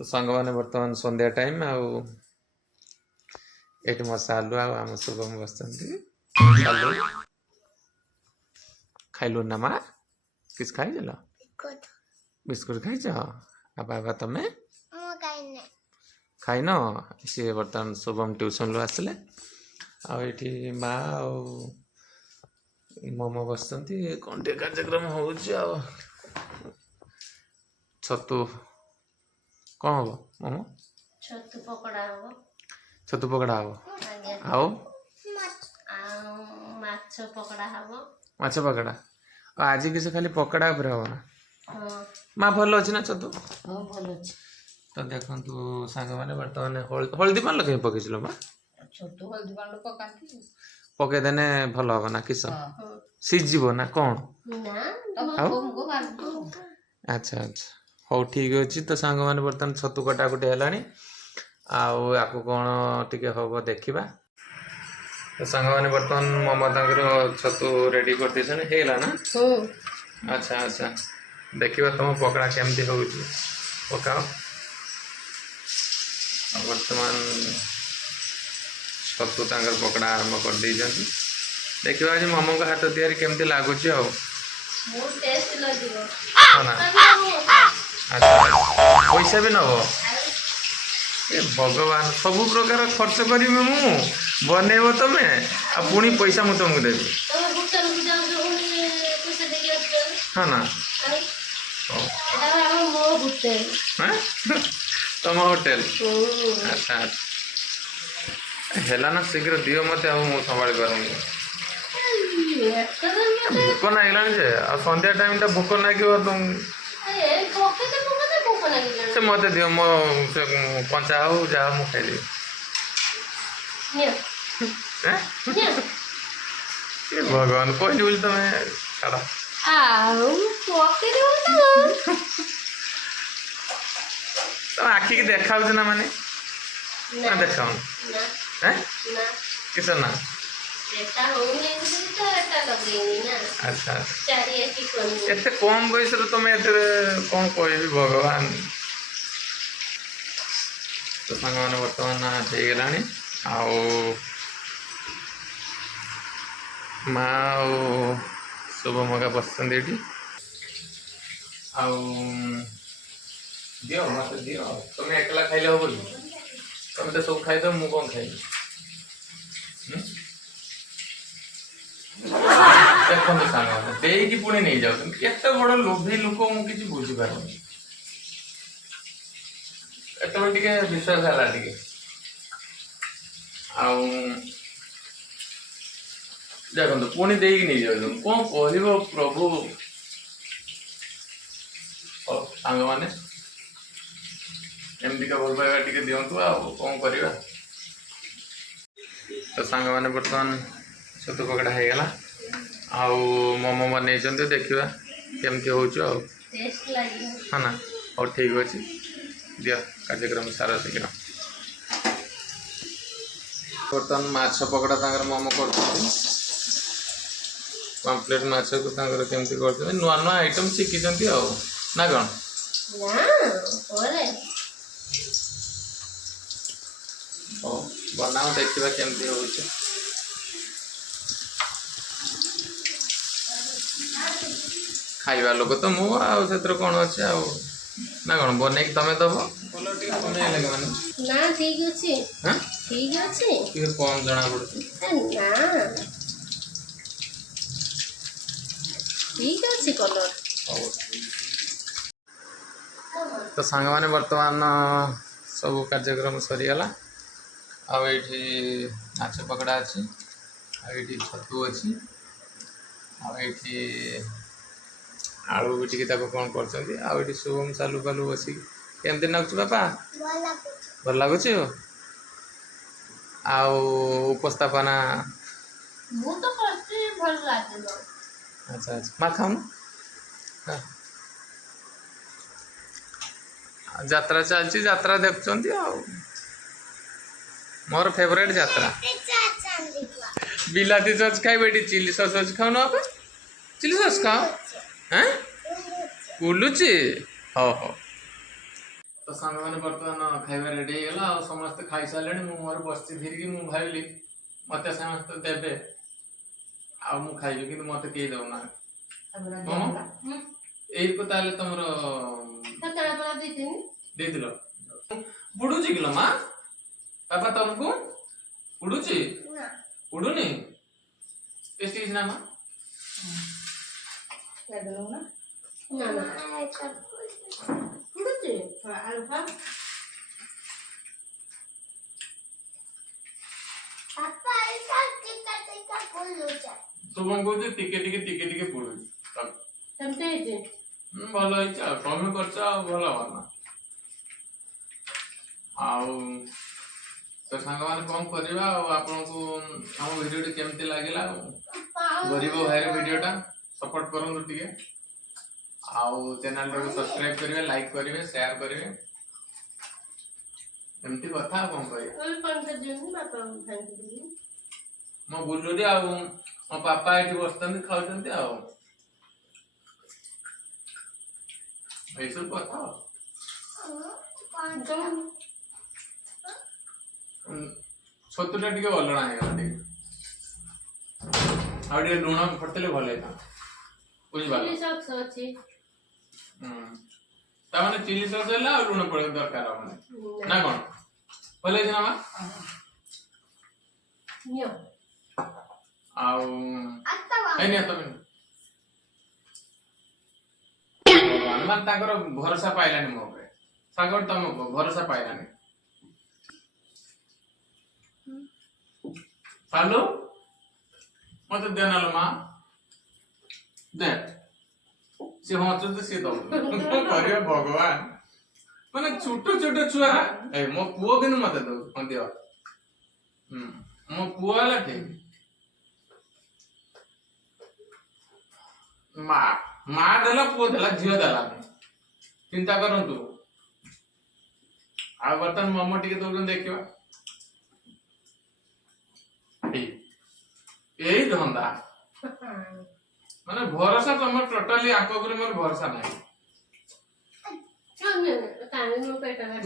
तो सांग मैंने बर्तमान संध्या टाइम आठ मो सालू आम शुभम बस खाइलु ना माँ किस खाई बिस्कुट खाई बाबा तुम्हें खाई न सी बर्तमान शुभम ट्यूशन रु आसिले आठी माँ मोमो बस कौन टे कार्यक्रम हो छतु कौन हम मोमो छतु पकड़ा हम छतु पकड़ा हम आओ माछ पकड़ा हम माछ पकड़ा आज किसी खाली पकड़ा उपरे हम ना माँ भल अच्छी ना छतु भल अच्छे तो देखु सांग मैंने बर्तमान हल्दी पान लगे पकईल माँ छतु हल्दी पान पकाती पकईदेने भल हम ना किस सीझीब ना कौन अच्छा अच्छा हौ ठीक अच्छे तो सांग मैंने बर्तमान छतु कटाकुटी है आपको कौन टे हम देखा तो सांग मैंने बर्तमान ममता छतु रेडी कर ना अच्छा अच्छा देखा तुम पकड़ा केमती हो पकाओ बर्तमान छतु पकड़ा आरंभ कर देखा आज मम को हाथ तैयारी केमती लगुच अच्छा पैसा भी नब ए भगवान सब प्रकार खर्च करी मु बनइब तुम्हें आ पुणी पैसा मुझे तुमको देवी हाँ ना तुम होटेल अच्छा है ना शीघ्र दियो मत संभाली पारूनी भूक नागिला संध्या टाइम टा भूक लगे तुम से मत दियो मो कंचा हो जा मुझे भगवान कहली बोली तुम्हें छाड़ तुम आखि की देखा ना माने ना देखा किस ना अच्छा एत कम बयस तुम कौन कह भगवान तो सांग मैंने बर्तमान हो गला माँ शुभम का बस ये दियो मत दियो तुम एकला खाइले हम तुम तो सब खाई दो मुझे कौन खाई देखो सांग दे पुणी नहीं जाओ केते बड़ लोभी लोक मुझे बुझीपार एत टे विश्वास है टे देखो पुणी दे नहीं जाओ कौन कह प्रभु सांग मैंने एमती भल पाइबा टे दिंतु कौन करवा तो सांग मैंने बर्तमान छतु पकड़ा हो गला मोमो बन देखा केमती हो हाँ ना और ठीक अच्छे दिया कार्यक्रम सारा शीघ्र बर्तमान माछ पकड़ा मोमो कर पम्पलेट माछ को केमती कर नुआ नुआ आइटम शिखी ना कौन बनाओ देखा केमती हो खाइबा लोक तो मुझे कौन अच्छे ना कौन बन तुम दब भल लगे मैंने ना ठीक अच्छे ठीक अच्छे कम जना पड़े ना ठीक अच्छे कलर तो सांग मैंने बर्तमान सब कार्यक्रम सरीगला आठी माछ पकड़ा अच्छी आठी छतु अच्छी आठी आलू भी टी कौन कर शुभम सालू फालू बस केमती लगुच बापा भल लगुच उपस्थापना अच्छा अच्छा माँ खाऊन यात्रा चलती यात्रा देखुं मोर फेवरेट यात्रा बिलाती सस खाइबे चिली सस खाऊ ना चिली सस खाओ हैं बुलुची हो तो सांग मैंने बर्तमान खाइबा रेडी हो गला समस्त खाई सारे मु मोर बसची धीरकी मु भाविली मते समस्त देबे आ मु खाइबे कि मते के दउना एई को ताले तमरो दे दिलो बुडुची किलो मा पापा तुमको बुडुची बुडुनी टेस्टी इज ना मा शुभम को टिके टिके टिके टिके पुडु भल है तमें कर भल भल तो सांग मैंने कौन करवा आपन को हम वीडियो केमती लगे गरीब भाई वीडियोटा सपोर्ट करूँ टे आउ चैनल को सब्सक्राइब करेंगे लाइक करेंगे शेयर करेंगे एमती कथा कौन कह मो बुलुरी आ मो पापा ये बसते खाऊ सब कथा छतुटा टे अलणा है लुण फटले भल बुझे चिली सॉस है लुण पड़े दरकार ना कौन भले ना भगवान भरोसा पाइलानी मो सागर तुम भरोसा पाइलानी सालू मत देना लो माँ दे सी हंसुचे सी दो करे भगवान माने छोटो छोटो छुआ ए मो पुओ किन मत दो कोन दियो मो पुओ वाला ठीक माँ देला पुओ देला झियो देला चिंता करंतु आ बर्तन मोमो टिके दो देखिवा यही धंदा माने भरोसा तुम टोटली आको करे मोर भरोसा नहीं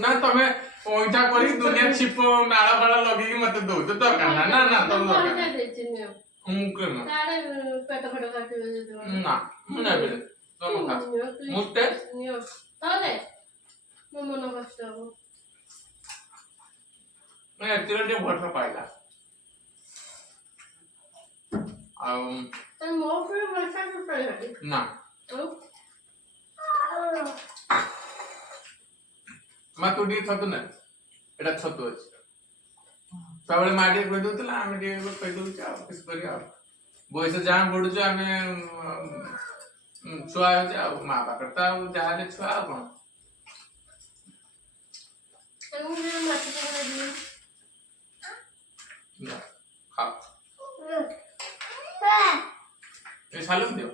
ना तमे ओइटा करी दुनिया छिप नाला बाला लगी कि मते दो तो दरकार ना ना ना तुम मुके ना तारे पेट फट काटे ना मुना बेले तुम खा मुते ताले मन कष्ट हो मैं एक्चुअली भरोसा पाइला तो मोर पे भरोसा तो पड़े ना मा तू डी छतु ना एटा छतु अछि सबले माटी कहि दोतला आमे डी कहि दउ छ किस करिया बयस जहां बडु छ आमे छुआ छ मा बाकरता जहाले छुआ कोन हम माटी के दी ना खा ए सालम दियो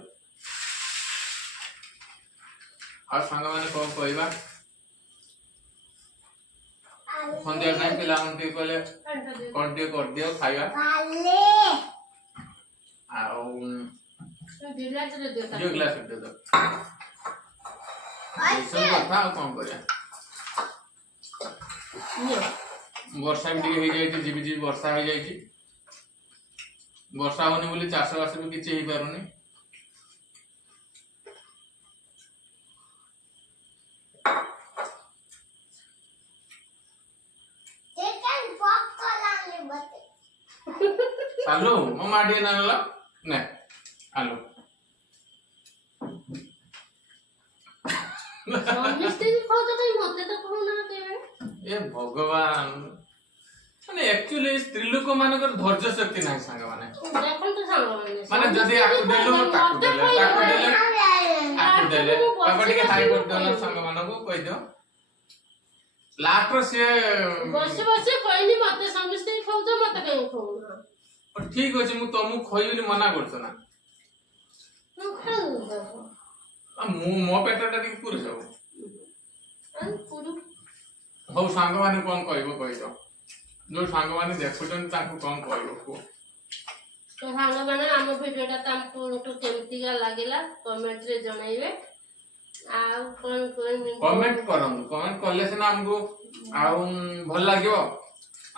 आ संग माने को कहबा संध्या टाइम पिला उनके कहले कर दियो खाइबा आ गिलास दे दो सब कथा कौन करिया वर्षा भी हो जाए जीवी जीवी वर्षा हो जाए वर्षा होनी बोली चाष बास भी किसी हो पारुनी आलू मो माडी ना ला ने आलू मिस्टेक खाओ तो कहीं मते तो कहो ना के ए भगवान माने एक्चुअली स्त्री लोक मानकर धैर्य शक्ति नाही सांग माने देखन तो सांग माने जदी आकु देलु ताकु देले बाबा के हाई कर देना सांग मानको कहि दियो लास्ट से बसे बसे कहनी मते समस्ते खाओ तो मते कहीं खाओ ना पर ठीक अछि मु तुमु खइबनी मना करछ ना मु खाऊ मु मो पेटटा टिक पुर जाऊ अन पुरु हो सांग माने कोन कहइबो कहियो जो सांग माने देखुचन ताकू कोन कहइबो को तो सांग माने हम वीडियोटा तामको तो केमतिगा लागेला कमेंट रे जणाइबे ଆଉ କଣ କହିବି कमेंट करंतु कमेंट करले सिना हमको आउ भल लागियो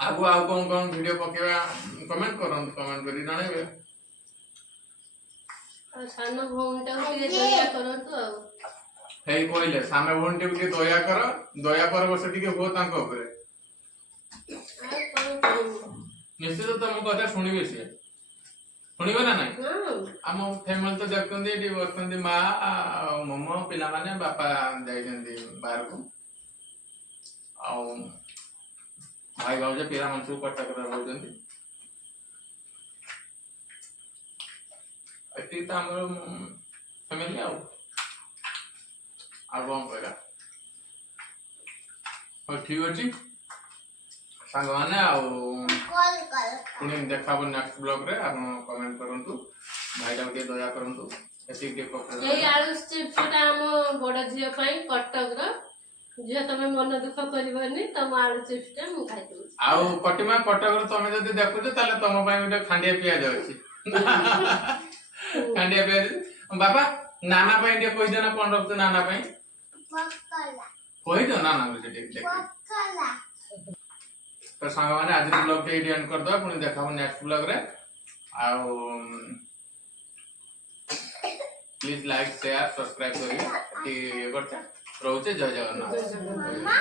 आगु आउ कौन वीडियो पकेवा कमेंट करंतु कमेंट करी जणेबे ଆଉ ସାନ ଭଉଣୀଟାକୁ ଟିକେ ଦୟା କରନ୍ତୁ ଆଉ हेई कहले सामे भोंटी के दया कर बस टिके हो तांको ऊपर ଆଉ କଣ କହିବି निश्चित तो मो कथा सुनिबे से सुनिबे ना नहीं ହଁ आम फैमिली तो देखते ये बसते माँ मोमो पिला माने बापा जाइछन्ति बाहर को आउ भाई भाउज पिला मन सब कटक रे रहउछन्ति एति त हमर फैमिली आउ कौन कहला ठीक अच्छी सांग मैंने पुणी देखा नेक्स्ट ब्लॉग रे आप कमेंट करंतु भाईटा के दया करंतु एति के এই আলু চিপসটা ଆମ ବଡ଼ ଝିଅ ପାଇଁ କଟକର ଝିଅ ତମେ ମନ ଦୁଃଖ କରିବନି ତମ ଆଳୁ ଚିପସଟା ମୁଁ ଖାଇଦେବି आउ कटिमा कटक रे तमे जदी देखुछ ताले तम पय गोटे खांडिया पियाज अछि खांडिया पियाज बाबा नाना पय जे कहि देना कोन रखत नाना पय पक्कला कहि दो नाना को जे देख पक्कला तो सांग माने आज ब्लॉग के एंड कर दो पुणी देखाबो नेक्स्ट ब्लॉग रे आउ प्लीज लाइक शेयर सब्सक्राइब करिए कि ये करते रहउचे जय जगन्नाथ ମାମା